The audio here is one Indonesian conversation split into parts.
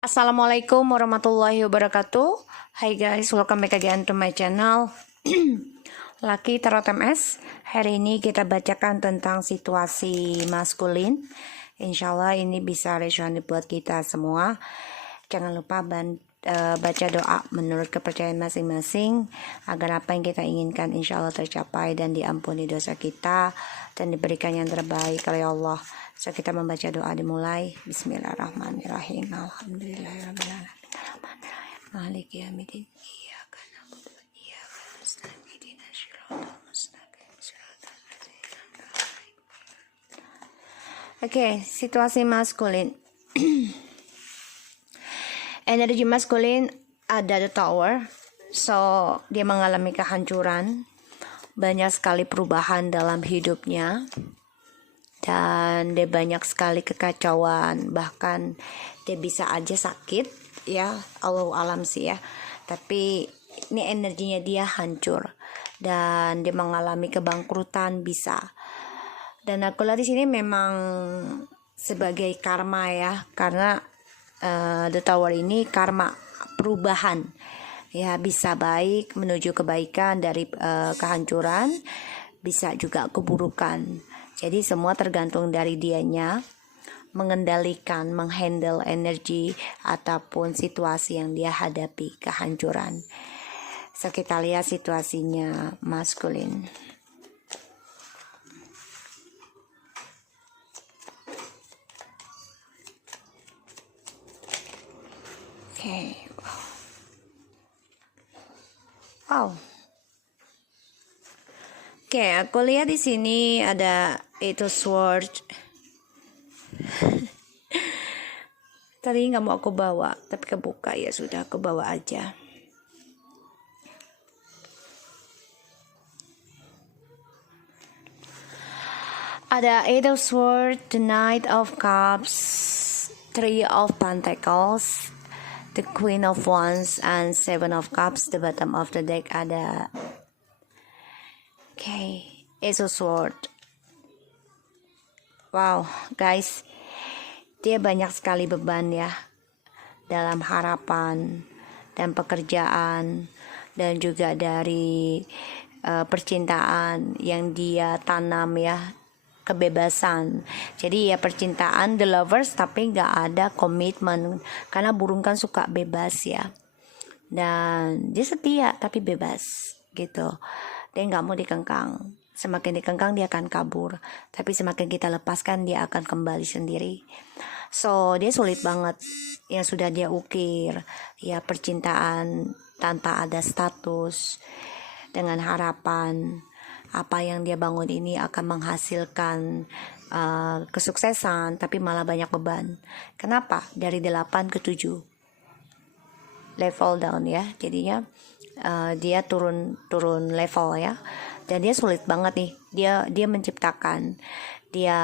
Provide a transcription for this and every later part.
Assalamualaikum warahmatullahi wabarakatuh. Hai guys, welcome back again to my channel Lucky Tarot MS. Hari ini kita bacakan tentang situasi maskulin. Insyaallah ini bisa resonate buat kita semua. Jangan lupa baca doa menurut kepercayaan masing-masing agar apa yang kita inginkan insyaallah tercapai dan diampuni dosa kita dan diberikan yang terbaik oleh Allah. So kita membaca doa dimulai. Bismillahirrahmanirrahim. Alhamdulillahirabbil alamin. Maliki yaumiddin. Iyyaka na'budu wa iyyaka nasta'in. Ihdinas siratal mustaqim. Shiratal ladzina an'amta 'alaihim. Oke, situasi maskulin. Energi maskulin ada the Tower. So dia mengalami kehancuran, banyak sekali perubahan dalam hidupnya, dan dia banyak sekali kekacauan, bahkan dia bisa aja sakit ya, Allahu alam sih ya, tapi ini energinya dia hancur dan dia mengalami kebangkrutan bisa. Dan aku lihat di sini memang sebagai karma ya, karena The Tower ini karma perubahan ya, bisa baik menuju kebaikan dari kehancuran, bisa juga keburukan. Jadi semua tergantung dari dianya mengendalikan, menghandle energi ataupun situasi yang dia hadapi, kehancuran. So kita lihat situasinya maskulin. Oke. Wow. Oke, aku lihat di sini ada itu sword. Tadi nggak mau aku bawa, tapi kebuka ya sudah, aku bawa aja. Ada Eight of Swords, the Knight of Cups, Three of Pentacles, the Queen of Wands, and Seven of Cups. The bottom of the deck ada Ace of Swords. Wow, guys, dia banyak sekali beban ya dalam harapan dan pekerjaan, dan juga dari percintaan yang dia tanam ya, kebebasan. Jadi ya percintaan the lovers, tapi nggak ada komitmen, karena burung kan suka bebas ya, dan dia setia tapi bebas gitu. Dia nggak mau dikengkang. Semakin dikengkang dia akan kabur, tapi semakin kita lepaskan dia akan kembali sendiri. So dia sulit banget yang sudah dia ukir ya, percintaan tanpa ada status, dengan harapan apa yang dia bangun ini akan menghasilkan kesuksesan, tapi malah banyak beban. Kenapa? Dari 8 ke 7 level down ya, jadinya dia turun level ya, dan dia sulit banget nih, dia menciptakan, dia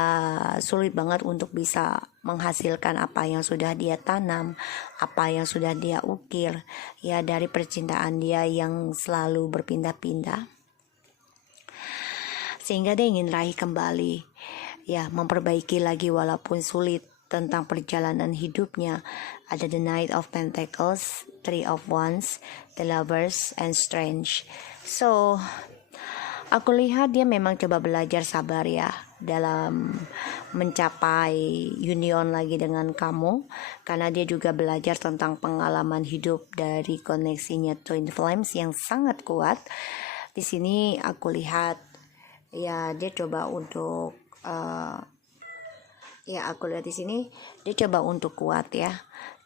sulit banget untuk bisa menghasilkan apa yang sudah dia tanam, apa yang sudah dia ukir ya, dari percintaan dia yang selalu berpindah-pindah, sehingga dia ingin raih kembali ya, memperbaiki lagi walaupun sulit tentang perjalanan hidupnya. Ada the Knight of Pentacles, Three of Wands, the Lovers, and Strange. So aku lihat dia memang coba belajar sabar ya dalam mencapai union lagi dengan kamu, karena dia juga belajar tentang pengalaman hidup dari koneksinya Twin Flames yang sangat kuat. Di sini aku lihat ya, dia coba untuk ya, aku lihat di sini dia coba untuk kuat ya,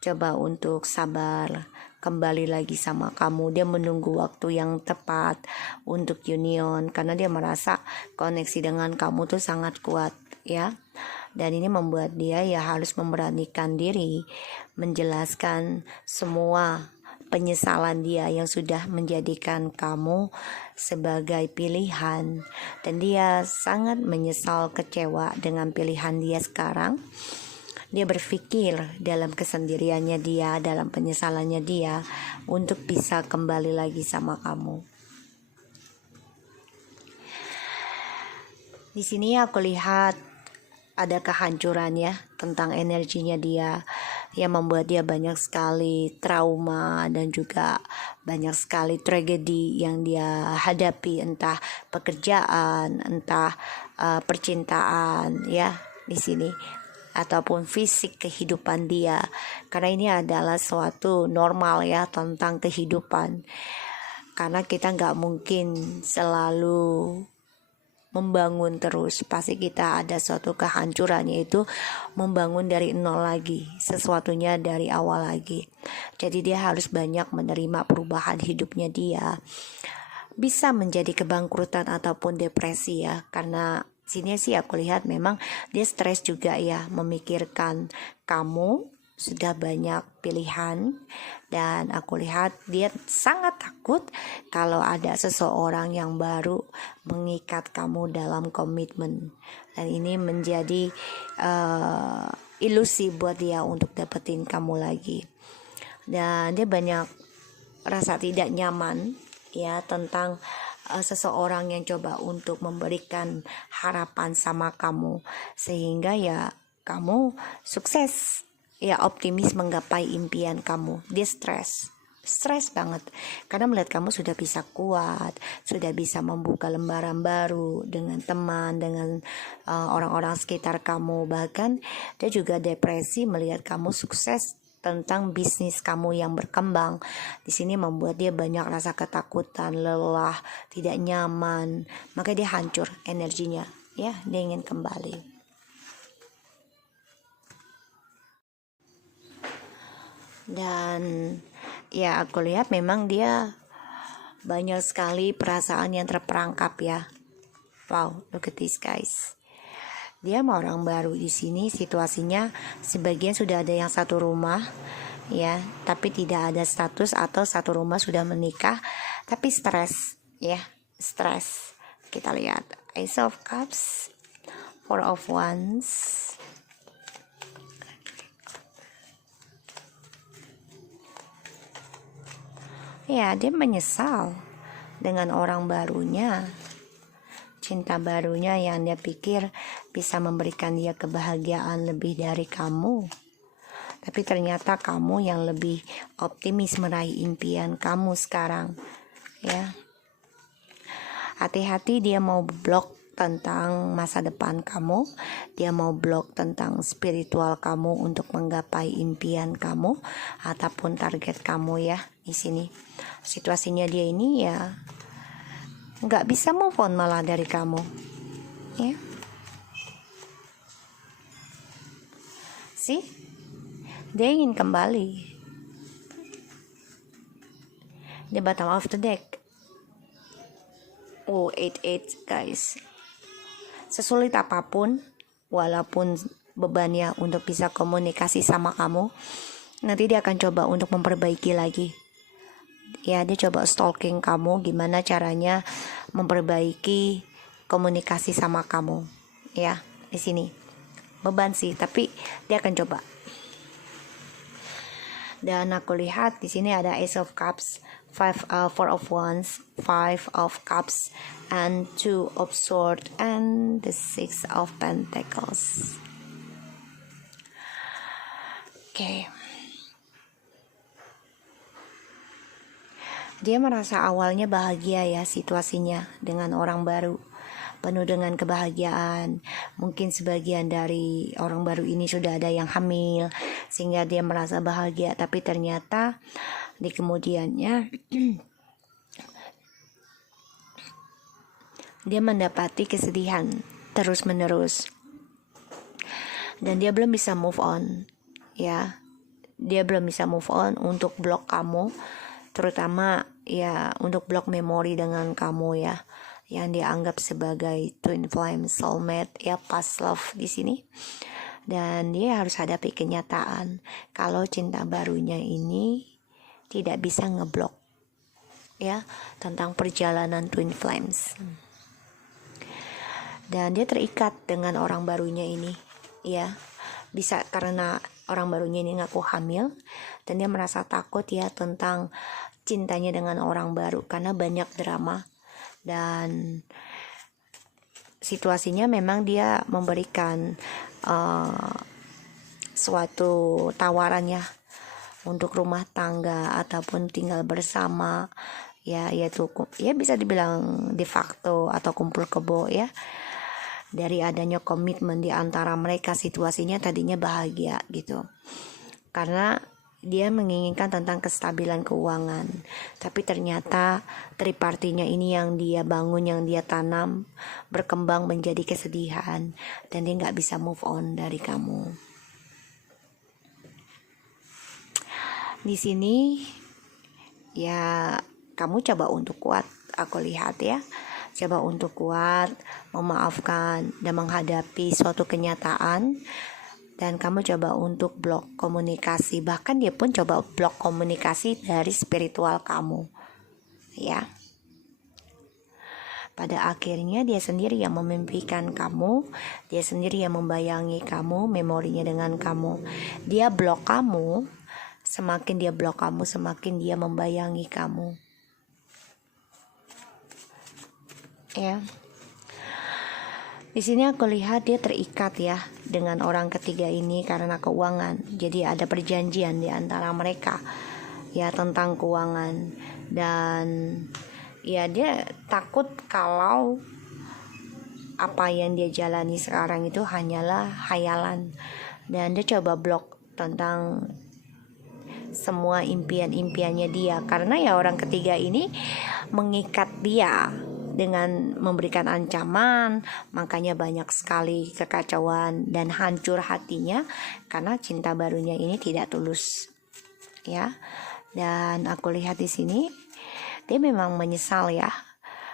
coba untuk sabar kembali lagi sama kamu. Dia menunggu waktu yang tepat untuk union, karena dia merasa koneksi dengan kamu tuh sangat kuat ya, dan ini membuat dia ya harus memberanikan diri menjelaskan semua penyesalan dia yang sudah menjadikan kamu sebagai pilihan, dan dia sangat menyesal, kecewa dengan pilihan dia sekarang. Dia berpikir dalam kesendiriannya dia, dalam penyesalannya dia, untuk bisa kembali lagi sama kamu. Di sini aku lihat ada kehancuran ya, tentang energinya dia, yang membuat dia banyak sekali trauma dan juga banyak sekali tragedi yang dia hadapi, entah pekerjaan, entah percintaan ya di sini, ataupun fisik kehidupan dia, karena ini adalah suatu normal ya tentang kehidupan, karena kita nggak mungkin selalu membangun terus, pasti kita ada suatu kehancuran, yaitu membangun dari nol lagi, sesuatunya dari awal lagi. Jadi dia harus banyak menerima perubahan hidupnya, dia bisa menjadi kebangkrutan ataupun depresi ya, karena sini sih aku lihat memang dia stres juga ya, memikirkan kamu sudah banyak pilihan, dan aku lihat dia sangat takut kalau ada seseorang yang baru mengikat kamu dalam komitmen, dan ini menjadi ilusi buat dia untuk dapetin kamu lagi, dan dia banyak rasa tidak nyaman ya tentang seseorang yang coba untuk memberikan harapan sama kamu, sehingga ya kamu sukses ya, optimis menggapai impian kamu. Dia stres banget karena melihat kamu sudah bisa kuat, sudah bisa membuka lembaran baru dengan teman, dengan orang-orang sekitar kamu. Bahkan dia juga depresi melihat kamu sukses tentang bisnis kamu yang berkembang. Di sini membuat dia banyak rasa ketakutan, lelah, tidak nyaman, maka dia hancur energinya ya, dia ingin kembali. Dan ya aku lihat memang dia banyak sekali perasaan yang terperangkap ya. Wow, look at this guys. Dia mau orang baru di sini, situasinya sebagian sudah ada yang satu rumah ya, tapi tidak ada status, atau satu rumah sudah menikah tapi stres ya, stres. Kita lihat Ace of Cups, Four of Wands, ya dia menyesal dengan orang barunya, cinta barunya yang dia pikir bisa memberikan dia kebahagiaan lebih dari kamu, tapi ternyata kamu yang lebih optimis meraih impian kamu sekarang ya. Hati-hati, dia mau blok tentang masa depan kamu, dia mau blok tentang spiritual kamu untuk menggapai impian kamu ataupun target kamu ya. Di sini situasinya dia ini ya nggak bisa move on malah dari kamu ya. Sih, dia ingin kembali. The bottom of the deck, oh 88 guys. Sesulit apapun, walaupun bebannya untuk bisa komunikasi sama kamu, nanti dia akan coba untuk memperbaiki lagi ya. Dia coba stalking kamu, gimana caranya memperbaiki komunikasi sama kamu ya. Di sini beban sih, tapi dia akan coba. Dan aku lihat di sini ada Ace of Cups, Four of Wands, Five of Cups, and Two of Swords, and the Six of Pentacles. Oke. Dia merasa awalnya bahagia ya situasinya dengan orang baru, penuh dengan kebahagiaan. Mungkin sebagian dari orang baru ini sudah ada yang hamil, sehingga dia merasa bahagia, tapi ternyata di kemudiannya dia mendapati kesedihan terus menerus, dan dia belum bisa move on ya. Dia belum bisa move on untuk blok kamu, terutama ya untuk blok memori dengan kamu ya, yang dia anggap sebagai twin flame, soulmate ya, past love di sini. Dan dia harus hadapi kenyataan kalau cinta barunya ini tidak bisa ngeblok ya tentang perjalanan twin flames. Dan dia terikat dengan orang barunya ini ya, bisa karena orang barunya ini ngaku hamil, dan dia merasa takut ya tentang cintanya dengan orang baru karena banyak drama. Dan situasinya memang dia memberikan suatu tawarannya untuk rumah tangga ataupun tinggal bersama, yaitu ya bisa dibilang de facto atau kumpul kebo ya. Dari adanya komitmen di antara mereka, situasinya tadinya bahagia gitu, karena dia menginginkan tentang kestabilan keuangan. Tapi ternyata tripartinya ini yang dia bangun, yang dia tanam, berkembang menjadi kesedihan, dan dia gak bisa move on dari kamu. Di sini ya kamu coba untuk kuat, aku lihat ya. Coba untuk kuat, memaafkan dan menghadapi suatu kenyataan. Dan kamu coba untuk blok komunikasi. Bahkan dia pun coba blok komunikasi dari spiritual kamu. Ya. Pada akhirnya dia sendiri yang memimpikan kamu. Dia sendiri yang membayangi kamu, memorinya dengan kamu. Dia blok kamu. Semakin dia blok kamu, semakin dia membayangi kamu. Ya. Di sini aku lihat dia terikat ya dengan orang ketiga ini karena keuangan. Jadi ada perjanjian di antara mereka ya tentang keuangan, dan ya dia takut kalau apa yang dia jalani sekarang itu hanyalah hayalan, dan dia coba blok tentang semua impian-impiannya dia, karena ya orang ketiga ini mengikat dia dengan memberikan ancaman. Makanya banyak sekali kekacauan dan hancur hatinya karena cinta barunya ini tidak tulus ya. Dan aku lihat di sini dia memang menyesal ya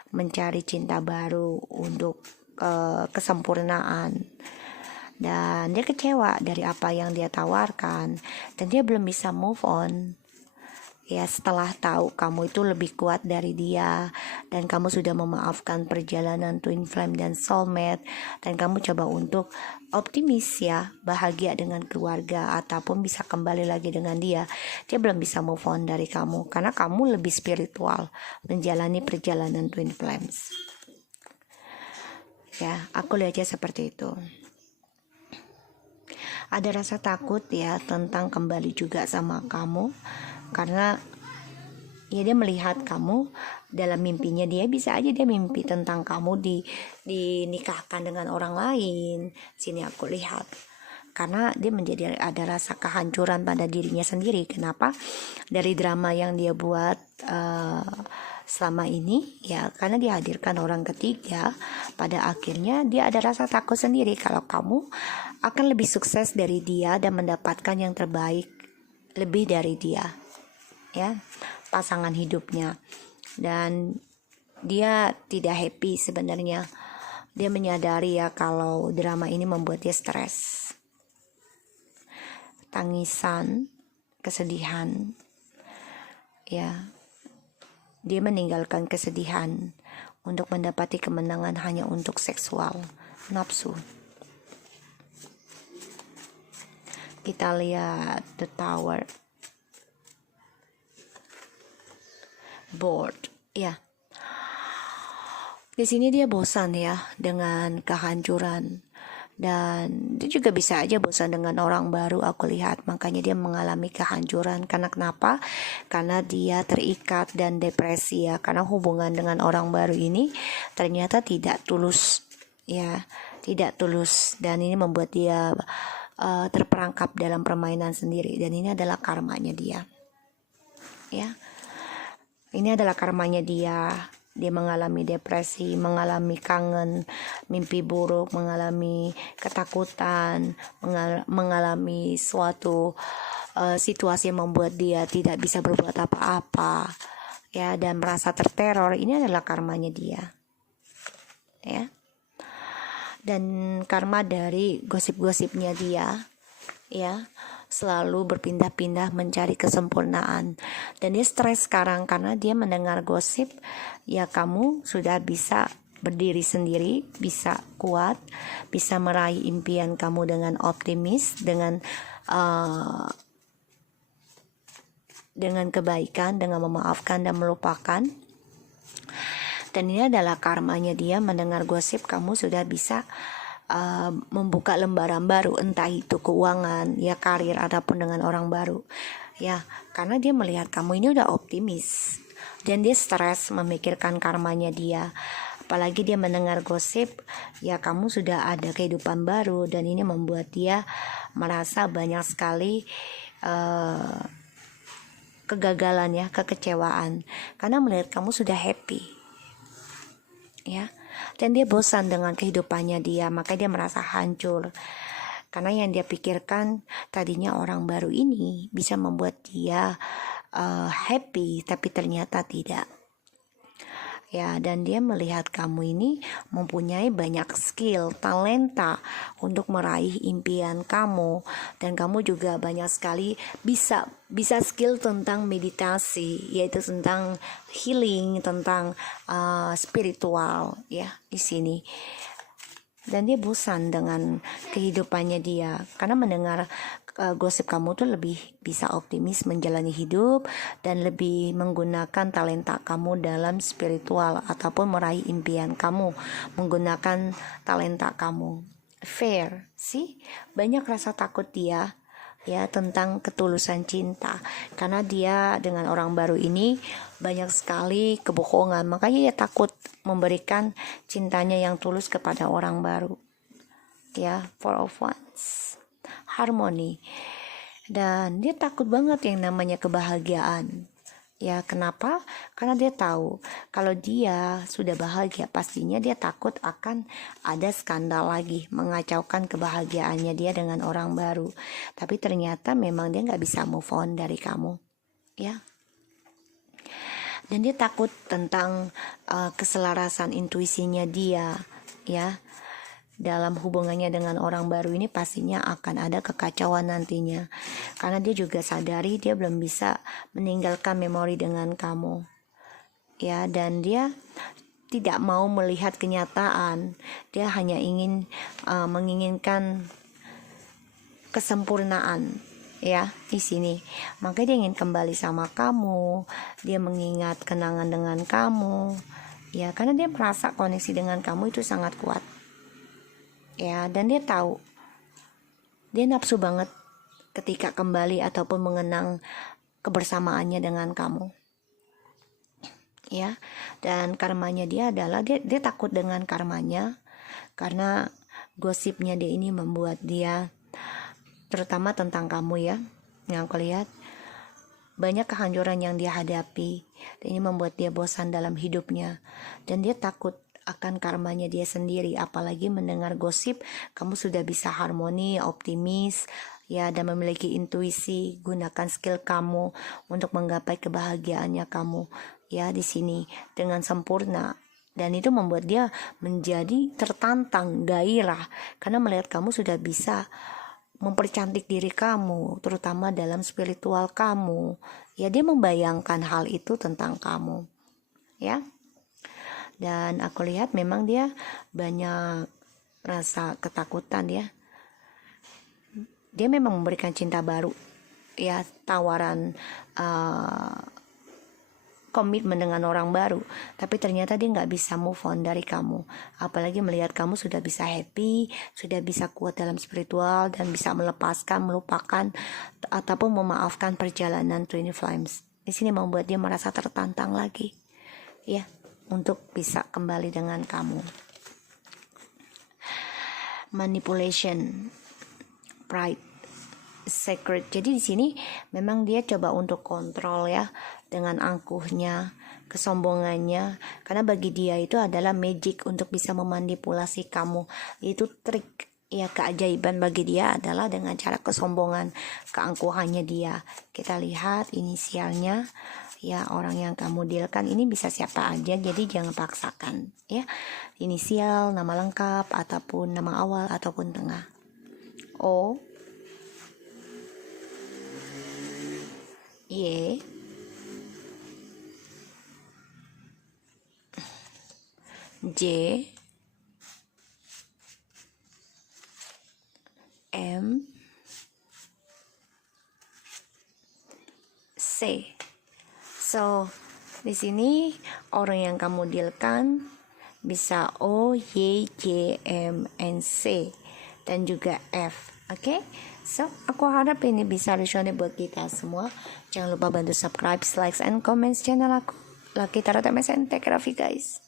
mencari cinta baru untuk kesempurnaan, dan dia kecewa dari apa yang dia tawarkan, dan dia belum bisa move on. Ya, setelah tahu kamu itu lebih kuat dari dia, dan kamu sudah memaafkan perjalanan twin flame dan soulmate, dan kamu coba untuk optimis ya, bahagia dengan keluarga ataupun bisa kembali lagi dengan dia. Dia belum bisa move on dari kamu karena kamu lebih spiritual menjalani perjalanan twin flames. Ya, aku lihatnya seperti itu. Ada rasa takut ya tentang kembali juga sama kamu, karena ya dia melihat kamu dalam mimpinya. Dia bisa aja dia mimpi tentang kamu dinikahkan dengan orang lain. Sini aku lihat, karena dia menjadi ada rasa kehancuran pada dirinya sendiri. Kenapa? Dari drama yang dia buat selama ini ya, karena dihadirkan orang ketiga, pada akhirnya dia ada rasa takut sendiri kalau kamu akan lebih sukses dari dia dan mendapatkan yang terbaik lebih dari dia ya, pasangan hidupnya. Dan dia tidak happy sebenarnya. Dia menyadari ya kalau drama ini membuat dia stres, tangisan, kesedihan ya. Dia meninggalkan kesedihan untuk mendapati kemenangan hanya untuk seksual, nafsu. Kita lihat the tower, bored ya. Di sini dia bosan ya dengan kehancuran, dan dia juga bisa aja bosan dengan orang baru aku lihat. Makanya dia mengalami kehancuran. Karena kenapa? Karena dia terikat dan depresi ya, karena hubungan dengan orang baru ini ternyata tidak tulus ya, tidak tulus, dan ini membuat dia terperangkap dalam permainan sendiri, dan ini adalah karmanya dia ya. Ini adalah karmanya dia. Dia mengalami depresi, mengalami kangen, mimpi buruk, mengalami ketakutan, mengalami suatu situasi yang membuat dia tidak bisa berbuat apa-apa ya, dan merasa terteror. Ini adalah karmanya dia ya. Dan karma dari gosip-gosipnya dia ya, selalu berpindah-pindah mencari kesempurnaan, dan dia stres sekarang karena dia mendengar gosip ya kamu sudah bisa berdiri sendiri, bisa kuat, bisa meraih impian kamu dengan optimis, dengan kebaikan, dengan memaafkan dan melupakan. Dan ini adalah karmanya dia mendengar gosip kamu sudah bisa membuka lembaran baru, entah itu keuangan, ya karir ataupun dengan orang baru. Ya, karena dia melihat kamu ini udah optimis dan dia stres memikirkan karmanya dia. Apalagi dia mendengar gosip, ya kamu sudah ada kehidupan baru dan ini membuat dia merasa banyak sekali kegagalan ya, kekecewaan karena melihat kamu sudah happy ya, dan dia bosan dengan kehidupannya dia, makanya dia merasa hancur karena yang dia pikirkan tadinya orang baru ini bisa membuat dia happy, tapi ternyata tidak ya. Dan dia melihat kamu ini mempunyai banyak skill, talenta untuk meraih impian kamu, dan kamu juga banyak sekali bisa skill tentang meditasi, yaitu tentang healing, tentang spiritual ya di sini. Dan dia bosan dengan kehidupannya dia karena mendengar gosip kamu tuh lebih bisa optimis menjalani hidup dan lebih menggunakan talenta kamu dalam spiritual ataupun meraih impian kamu menggunakan talenta kamu. Fair sih, banyak rasa takut dia ya tentang ketulusan cinta karena dia dengan orang baru ini banyak sekali kebohongan, makanya dia takut memberikan cintanya yang tulus kepada orang baru ya. Four of Wands, harmoni, dan dia takut banget yang namanya kebahagiaan ya. Kenapa? Karena dia tahu kalau dia sudah bahagia pastinya dia takut akan ada skandal lagi mengacaukan kebahagiaannya dia dengan orang baru. Tapi ternyata memang dia nggak bisa move on dari kamu ya. Dan dia takut tentang keselarasan intuisinya dia ya. Dalam hubungannya dengan orang baru ini pastinya akan ada kekacauan nantinya karena dia juga sadari dia belum bisa meninggalkan memori dengan kamu ya. Dan dia tidak mau melihat kenyataan, dia hanya ingin menginginkan kesempurnaan ya di sini. Makanya dia ingin kembali sama kamu, dia mengingat kenangan dengan kamu ya, karena dia merasa koneksi dengan kamu itu sangat kuat ya. Dan dia tahu dia nafsu banget ketika kembali ataupun mengenang kebersamaannya dengan kamu ya. Dan karmanya dia adalah dia takut dengan karmanya karena gosipnya dia ini membuat dia, terutama tentang kamu ya, yang aku lihat banyak kehancuran yang dia hadapi dan ini membuat dia bosan dalam hidupnya. Dan dia takut akan karmanya dia sendiri, apalagi mendengar gosip kamu sudah bisa harmoni, optimis ya, dan memiliki intuisi. Gunakan skill kamu untuk menggapai kebahagiaannya kamu ya di sini dengan sempurna. Dan itu membuat dia menjadi tertantang, gairah karena melihat kamu sudah bisa mempercantik diri kamu, terutama dalam spiritual kamu ya. Dia membayangkan hal itu tentang kamu ya. Dan aku lihat memang dia banyak rasa ketakutan ya. Dia memang memberikan cinta baru ya, tawaran komitmen dengan orang baru, tapi ternyata dia nggak bisa move on dari kamu, apalagi melihat kamu sudah bisa happy, sudah bisa kuat dalam spiritual dan bisa melepaskan, melupakan ataupun memaafkan perjalanan Twin Flames. Di sini membuat dia merasa tertantang lagi ya untuk bisa kembali dengan kamu. Manipulation, pride, secret. Jadi di sini memang dia coba untuk kontrol ya dengan angkuhnya, kesombongannya, karena bagi dia itu adalah magic untuk bisa memanipulasi kamu. Itu trik ya, keajaiban bagi dia adalah dengan cara kesombongan, keangkuhannya dia. Kita lihat inisialnya ya, orang yang kamu dealkan ini bisa siapa aja, jadi jangan paksakan ya. Inisial, nama lengkap ataupun nama awal ataupun tengah. O, Y, J, M, C. So, di sini orang yang kamu dealkan bisa O, Y, J, M, N, C, dan juga F. Oke, so aku harap ini bisa resonate buat kita semua. Jangan lupa bantu subscribe, likes, and comments channel aku. Lucky Tarot MSN. Take care of you guys.